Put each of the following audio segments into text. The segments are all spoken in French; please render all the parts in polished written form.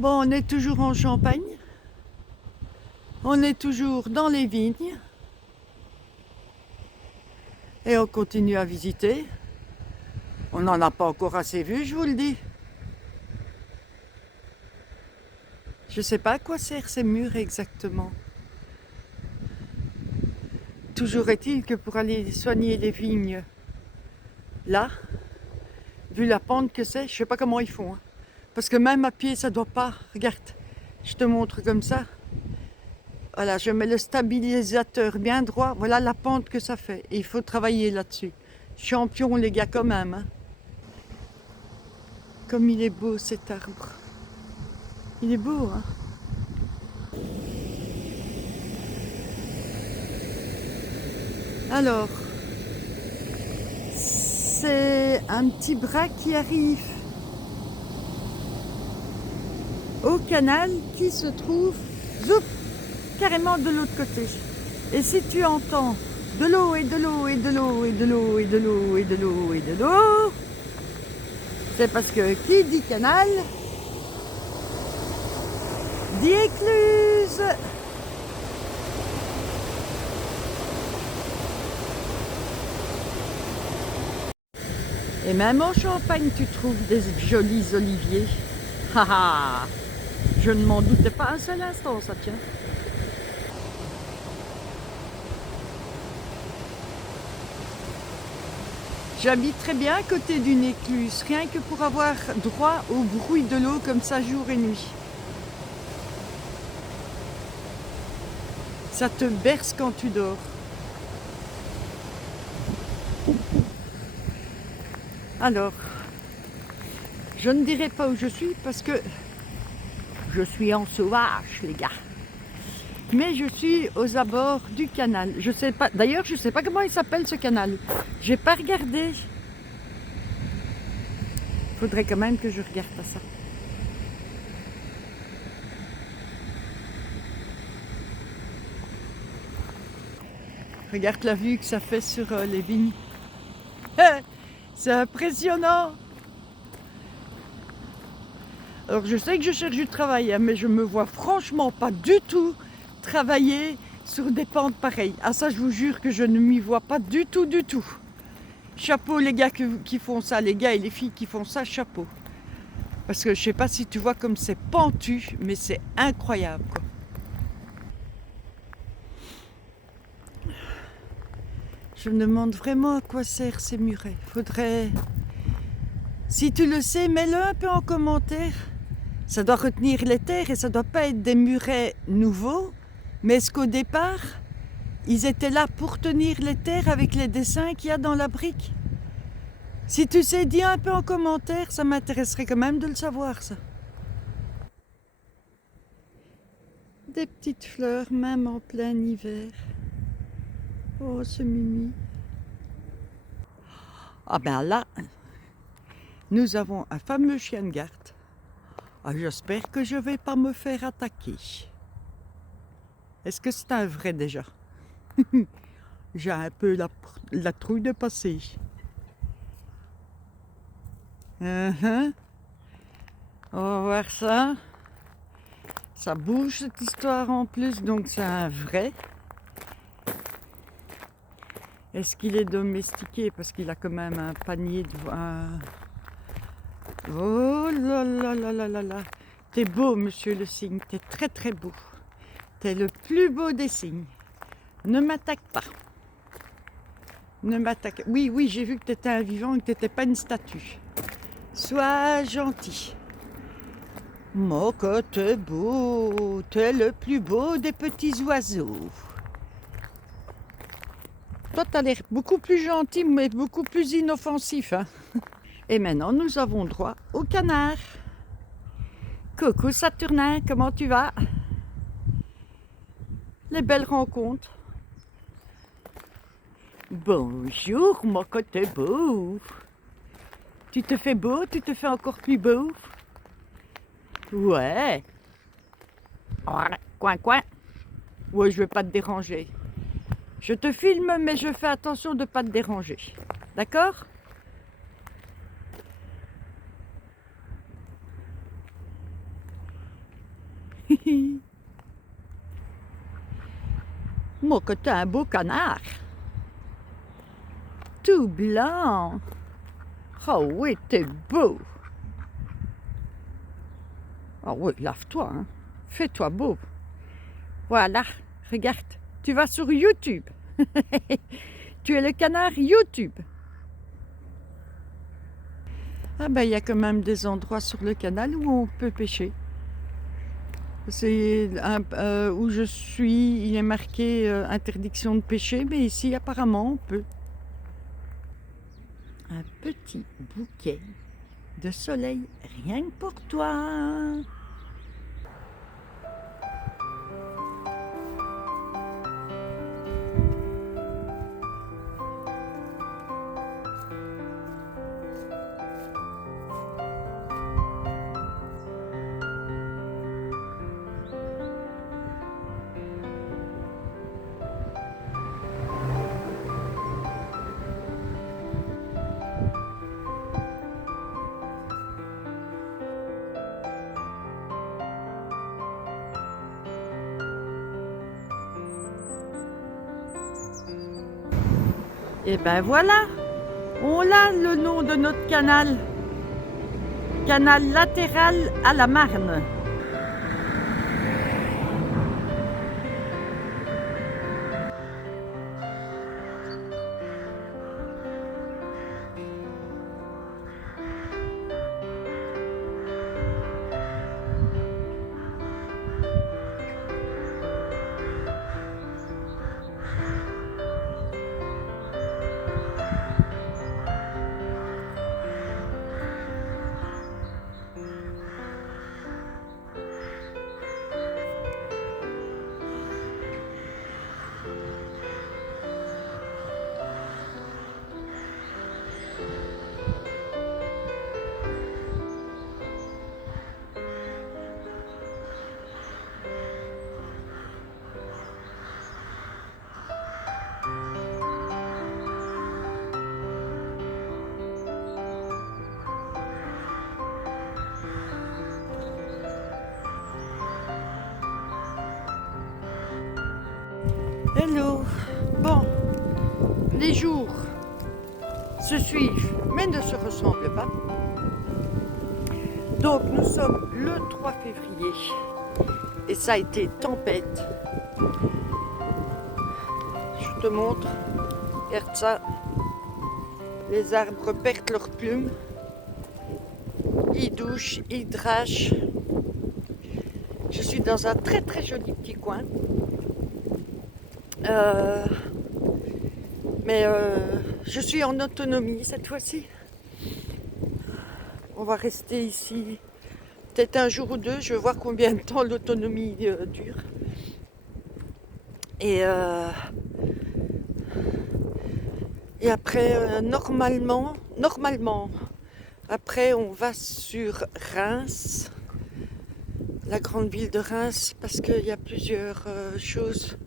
Bon, on est toujours en Champagne. On est toujours dans les vignes. Et on continue à visiter. On n'en a pas encore assez vu, je vous le dis. Je ne sais pas à quoi servent ces murs exactement. Toujours est-il que pour aller soigner les vignes, là, vu la pente que c'est, je ne sais pas comment ils font. Hein. Parce que même à pied, ça ne doit pas. Regarde, je te montre comme ça. Voilà, je mets le stabilisateur bien droit. Voilà la pente que ça fait. Et il faut travailler là-dessus. Champion, les gars, quand même. Hein. Comme il est beau cet arbre. Il est beau, hein. Alors, c'est un petit bras qui arrive au canal qui se trouve zoup, carrément de l'autre côté. Et si tu entends de l'eau et de l'eau et de l'eau et de l'eau et de l'eau et de l'eau et de l'eau, c'est parce que qui dit canal dit écluse. Et même en Champagne, tu trouves des jolis oliviers. Haha, je ne m'en doutais pas un seul instant, ça tient. J'habite très bien à côté d'une écluse, rien que pour avoir droit au bruit de l'eau comme ça jour et nuit. Ça te berce quand tu dors. Alors, je ne dirai pas où je suis parce que je suis en sauvage, les gars. Mais je suis aux abords du canal. Je sais pas. D'ailleurs, je ne sais pas comment il s'appelle ce canal. J'ai pas regardé. Faudrait quand même que je regarde à ça. Regarde la vue que ça fait sur les vignes. C'est impressionnant. Alors je sais que je cherche du travail, hein, mais je me vois franchement pas du tout travailler sur des pentes pareilles. Ah ça, je vous jure que je ne m'y vois pas du tout, du tout. Chapeau les gars qui font ça, les gars et les filles qui font ça, chapeau. Parce que je sais pas si tu vois comme c'est pentu, mais c'est incroyable quoi. Je me demande vraiment à quoi servent ces murets. Faudrait... Si tu le sais, mets-le un peu en commentaire. Ça doit retenir les terres et ça doit pas être des murets nouveaux. Mais est-ce qu'au départ, ils étaient là pour tenir les terres avec les dessins qu'il y a dans la brique? Si tu sais, dis un peu en commentaire, ça m'intéresserait quand même de le savoir ça. Des petites fleurs, même en plein hiver. Oh, ce mimi. Ah ben là, nous avons un fameux chien de garde. Ah, j'espère que je ne vais pas me faire attaquer. Est-ce que c'est un vrai déjà? J'ai un peu la trouille de passer. On va voir ça. Ça bouge cette histoire en plus, donc c'est un vrai. Est-ce qu'il est domestiqué? Parce qu'il a quand même un panier de... Oh là là là là là là. T'es beau, monsieur le cygne. T'es très très beau. T'es le plus beau des cygnes. Ne m'attaque pas. Ne m'attaque. Oui, oui, j'ai vu que t'étais un vivant et que t'étais pas une statue. Sois gentil. Moi, que t'es beau. T'es le plus beau des petits oiseaux. Toi, t'as l'air beaucoup plus gentil, mais beaucoup plus inoffensif. Hein. Et maintenant, nous avons droit au canard. Coucou Saturnin, comment tu vas? Les belles rencontres. Bonjour, mon côté beau. Tu te fais beau, tu te fais encore plus beau. Ouais. Coin, coin. Ouais, je vais pas te déranger. Je te filme, mais je fais attention de ne pas te déranger. D'accord? Moi, que t'es un beau canard. Tout blanc. Oh oui, t'es beau. Oh oui, lave-toi, hein. Fais-toi beau. Voilà, regarde, tu vas sur YouTube. Tu es le canard YouTube. Ah ben, il y a quand même des endroits sur le canal où on peut pêcher. C'est où je suis, il est marqué interdiction de pêcher, mais ici apparemment on peut. Un petit bouquet de soleil rien que pour toi. Et ben voilà, on a le nom de notre canal. Canal latéral à la Marne. Hello. Bon, les jours se suivent mais ne se ressemblent pas. Donc nous sommes le 3 février et ça a été tempête. Je te montre, regarde ça. Les arbres perdent leurs plumes. Ils douchent, ils drachent. Je suis dans un très très joli petit coin. Mais je suis en autonomie cette fois-ci. On va rester ici peut-être un jour ou deux. Je vais voir combien de temps l'autonomie dure. Et après, normalement, après on va sur Reims, la grande ville de Reims, parce qu'il y a plusieurs choses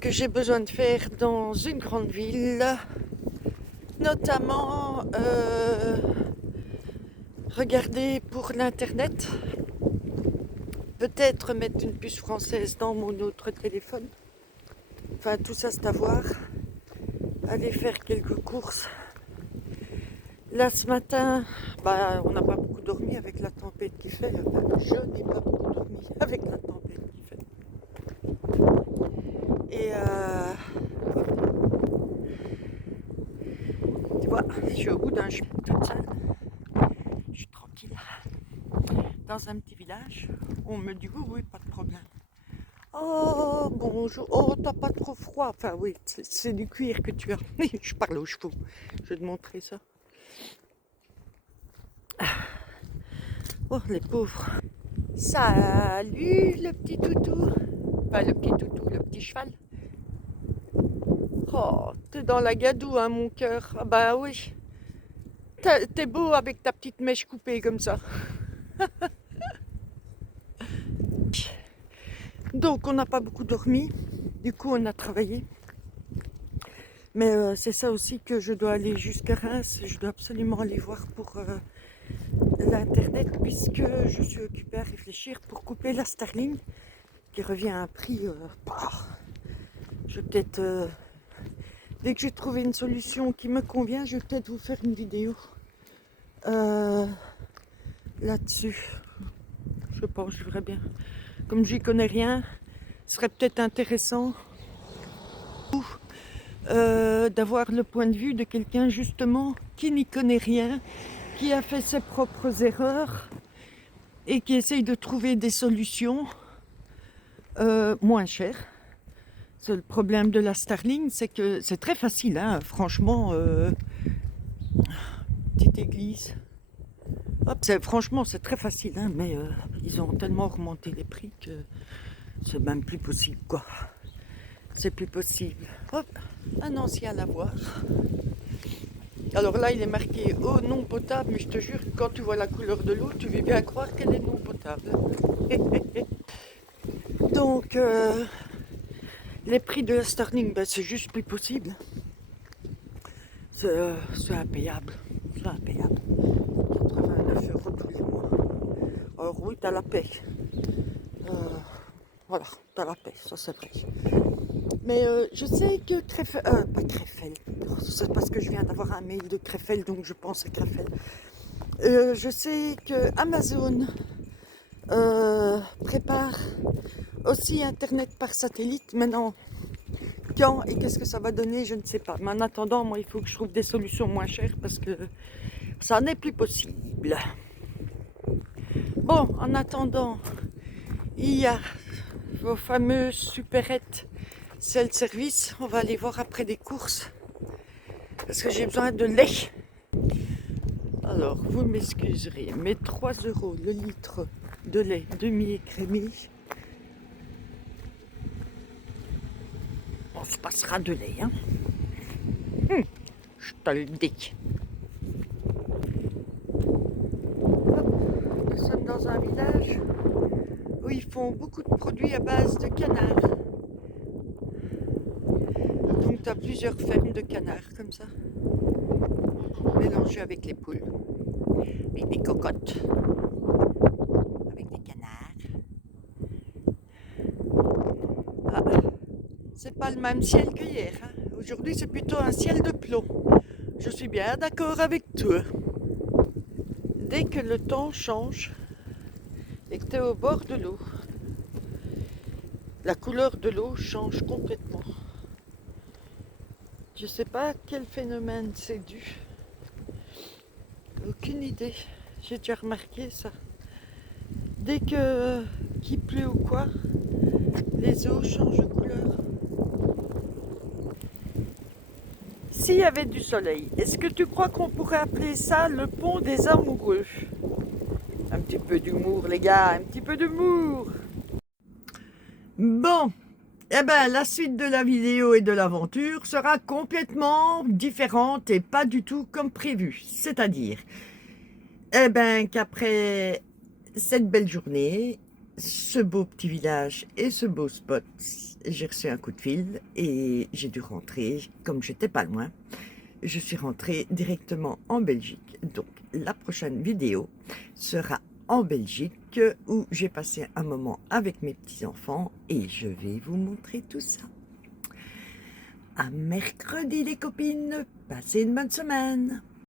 que j'ai besoin de faire dans une grande ville, notamment regarder pour l'internet, peut-être mettre une puce française dans mon autre téléphone, enfin tout ça c'est à voir, aller faire quelques courses. Là ce matin, on n'a pas beaucoup dormi avec la tempête qui fait, je n'ai pas beaucoup dormi avec la tempête qui fait. Et tu vois, je suis au bout d'un chemin toute seule. Je suis tranquille. Dans un petit village, on me dit oui, pas de problème. Oh, bonjour. Oh, t'as pas trop froid. Enfin, oui, c'est du cuir que tu as. Je parle aux chevaux. Je vais te montrer ça. Oh, les pauvres. Salut, le petit toutou. Enfin, le petit toutou, le petit cheval. Oh, t'es dans la gadoue, hein, mon cœur. Ah bah oui. T'es beau avec ta petite mèche coupée comme ça. Donc, on n'a pas beaucoup dormi. Du coup, on a travaillé. Mais c'est ça aussi que je dois aller jusqu'à Reims. Je dois absolument aller voir pour l'internet, puisque je suis occupée à réfléchir pour couper la Starlink, qui revient à un prix... Je vais peut-être, dès que j'ai trouvé une solution qui me convient, je vais peut-être vous faire une vidéo là-dessus. Je pense, je verrai bien. Comme j'y connais rien, ce serait peut-être intéressant d'avoir le point de vue de quelqu'un justement qui n'y connaît rien, qui a fait ses propres erreurs et qui essaye de trouver des solutions moins chères. C'est le problème de la Starlink, c'est que c'est très facile, hein, franchement. Petite église. Hop, franchement, c'est très facile, hein, mais ils ont tellement augmenté les prix que c'est même plus possible, quoi. C'est plus possible. Hop, un ancien lavoir. Alors là, il est marqué eau non potable, mais je te jure, quand tu vois la couleur de l'eau, tu veux bien croire qu'elle est non potable. Donc, les prix de la Starlink, ben, c'est juste plus possible. C'est impayable. C'est impayable. 89 € tous les mois. Alors oui, t'as la paix. Voilà, t'as la paix, ça c'est vrai. Mais je sais que Crefel, pas Crefel, c'est parce que je viens d'avoir un mail de Crefel, donc je pense à Crefel. Je sais que Amazon prépare aussi Internet par satellite. Maintenant, quand et qu'est-ce que ça va donner, je ne sais pas. Mais en attendant, moi, il faut que je trouve des solutions moins chères parce que ça n'est plus possible. Bon, en attendant, il y a vos fameuses supérettes self-service. On va aller voir après des courses parce que j'ai besoin de lait. Alors, vous m'excuserez, mais 3 € le litre de lait demi-écrémé, on se passera de lait, hein. Je te le dis. Nous sommes dans un village où ils font beaucoup de produits à base de canard. Donc tu as plusieurs fermes de canards comme ça, mélangées avec les poules, avec des cocottes, avec des canards. Ah, c'est pas le même ciel que hier, hein. Aujourd'hui c'est plutôt un ciel de plomb. Je suis bien d'accord avec toi. Dès que le temps change et que tu es au bord de l'eau, la couleur de l'eau change complètement. Je sais pas à quel phénomène c'est dû. Aucune idée. J'ai déjà remarqué ça. Dès qu'il pleut ou quoi, les eaux changent de couleur. S'il y avait du soleil, est-ce que tu crois qu'on pourrait appeler ça le pont des amoureux? Un petit peu d'humour, les gars, un petit peu d'humour. Bon, eh ben, la suite de la vidéo et de l'aventure sera complètement différente et pas du tout comme prévu. C'est-à-dire, eh ben, qu'après cette belle journée, ce beau petit village et ce beau spot, j'ai reçu un coup de fil et j'ai dû rentrer, comme j'étais pas loin, je suis rentrée directement en Belgique. Donc la prochaine vidéo sera en Belgique où j'ai passé un moment avec mes petits-enfants et je vais vous montrer tout ça. À mercredi les copines, passez une bonne semaine.